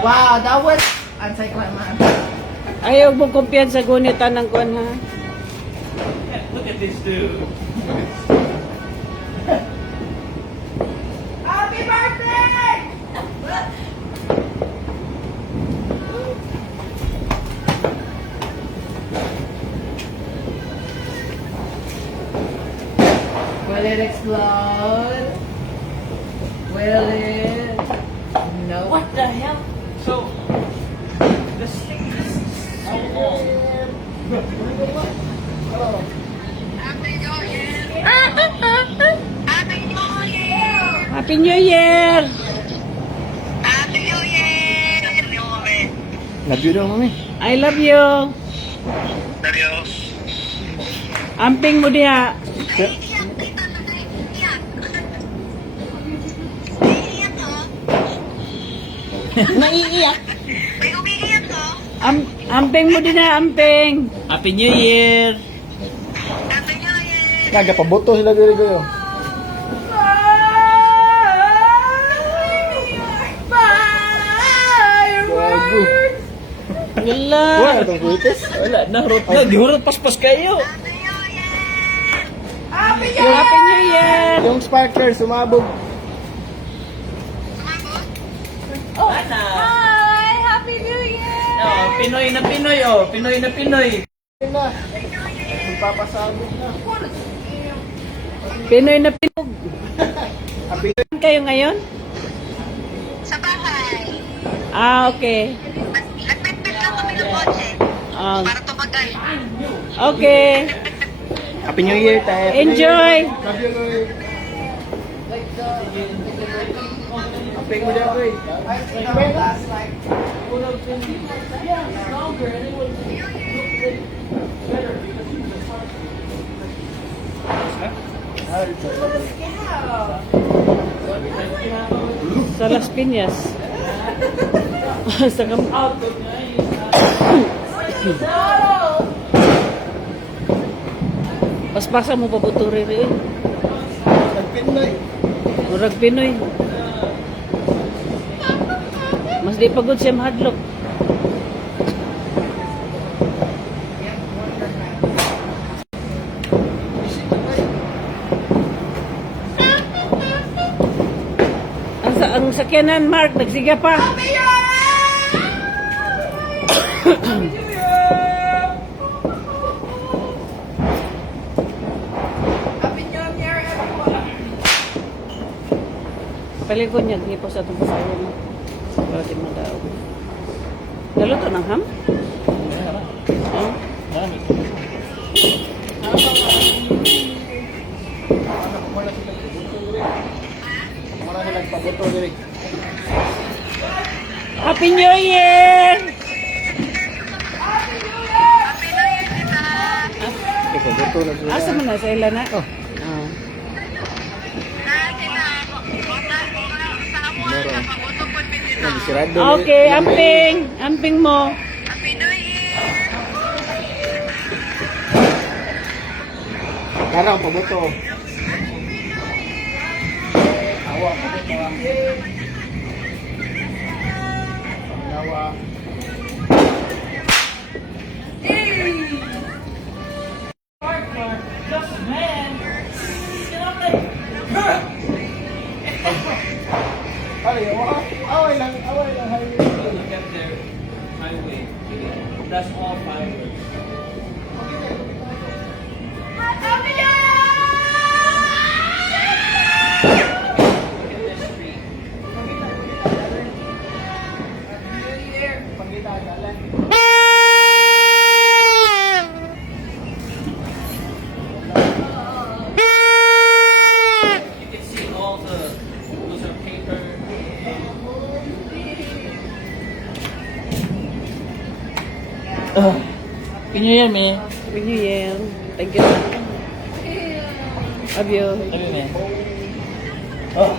Wow, that was anticlimactic. Ayaw mo kumpiyansa gunitan ng kuwan ha. Look at this dude. Happy birthday! Will it explode? Will it? No. What the hell? So, this thing is so long. Happy New Year! Love you daw, mami. I love you. Amping mo diha. Naiiyak. Amping mo din na, amping. Happy New Year! Nagapaboto sila diri ko. Wala. Wala itong kuitis. Wala na, hurot na. Di hurot paspas kayo. Happy New Year! Yung sparkler sumabog. Ana. Hi! Happy New Year! Oh, Pinoy na Pinoy, oh. Pinoy na Pinoy. Na. Magpapasabog na. Pinoy na Pinoy. Happy Kayo ngayon? Sa bahay. Ah, okay. Nagpitpit lang kami ng kotse Ah, para tumagal. okay. Happy New Year tayo. Enjoy! Love you, Lloyd. Apeng mo daw, Lloyd. Sa Las Piñas. Sa Out. Paspasa mo pa buturi rin. Nagpinoy. Murag Pinoy. Mas di pagod siya mahadlok. Ang sakyanan, Mark, nagsiga pa. Happy New Year, everyone! Palikod niya, hindi po sa itong pasayo mo. Para di madaw. Naluto ng ham? Oh? Mara na nagpaboto diri. Happy New Year! Nagpaboto na sila. Asa mo na sa ila na? Oh. Ah. Nagisirado. Okay, amping. Amping mo. Karang paboto. Awa, paboto. Awa. Ay, away lang, highway. Look at their highway. That's all fireworks. Look at this tree. You can see all those are paper. Can you hear me? Happy New Year. Thank you. Love you. Love you, man. Oh.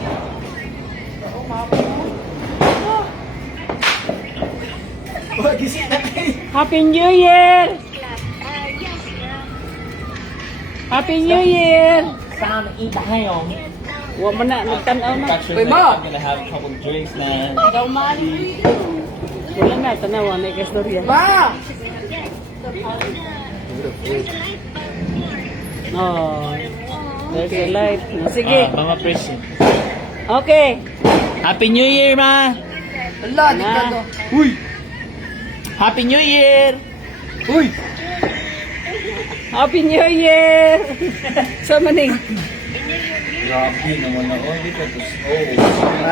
Gising na kayo. Happy New Year! Happy New Year! found to eat the ham. Wa man na, nagtanaw na. Actually, Wait, Ma. I'm gonna have a couple drinks now. Ikaw mali. Wala na, tanawa na ikastorya. Ma! Oh, there's a light. Sige. Mama Prison. Okay. Happy New Year, Ma! Wala, di ka to. Uy! Happy New Year! Uy! Happy New Year! Sa maning. Grabe naman ako. Hindi ka to slow.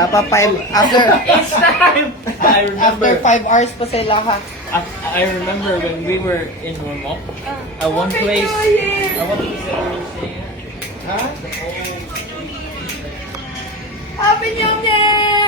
Pa 5, after, It's time! I remember. 5 hours pa sila ha. I remember when we were in Ramok. At one place. At one place that we were staying at. Happy New Year!